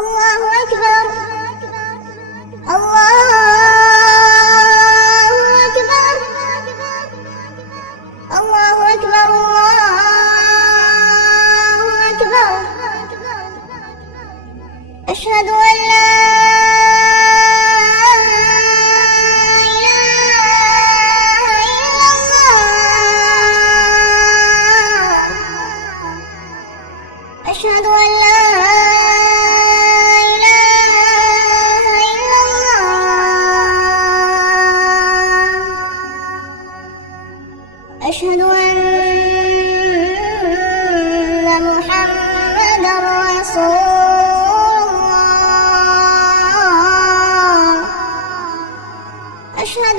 الله أكبر الله أكبر الله أكبر الله أكبر أشهد أن لا إله إلا الله أشهد أن لا أشهد أن محمدًا رسول الله أشهد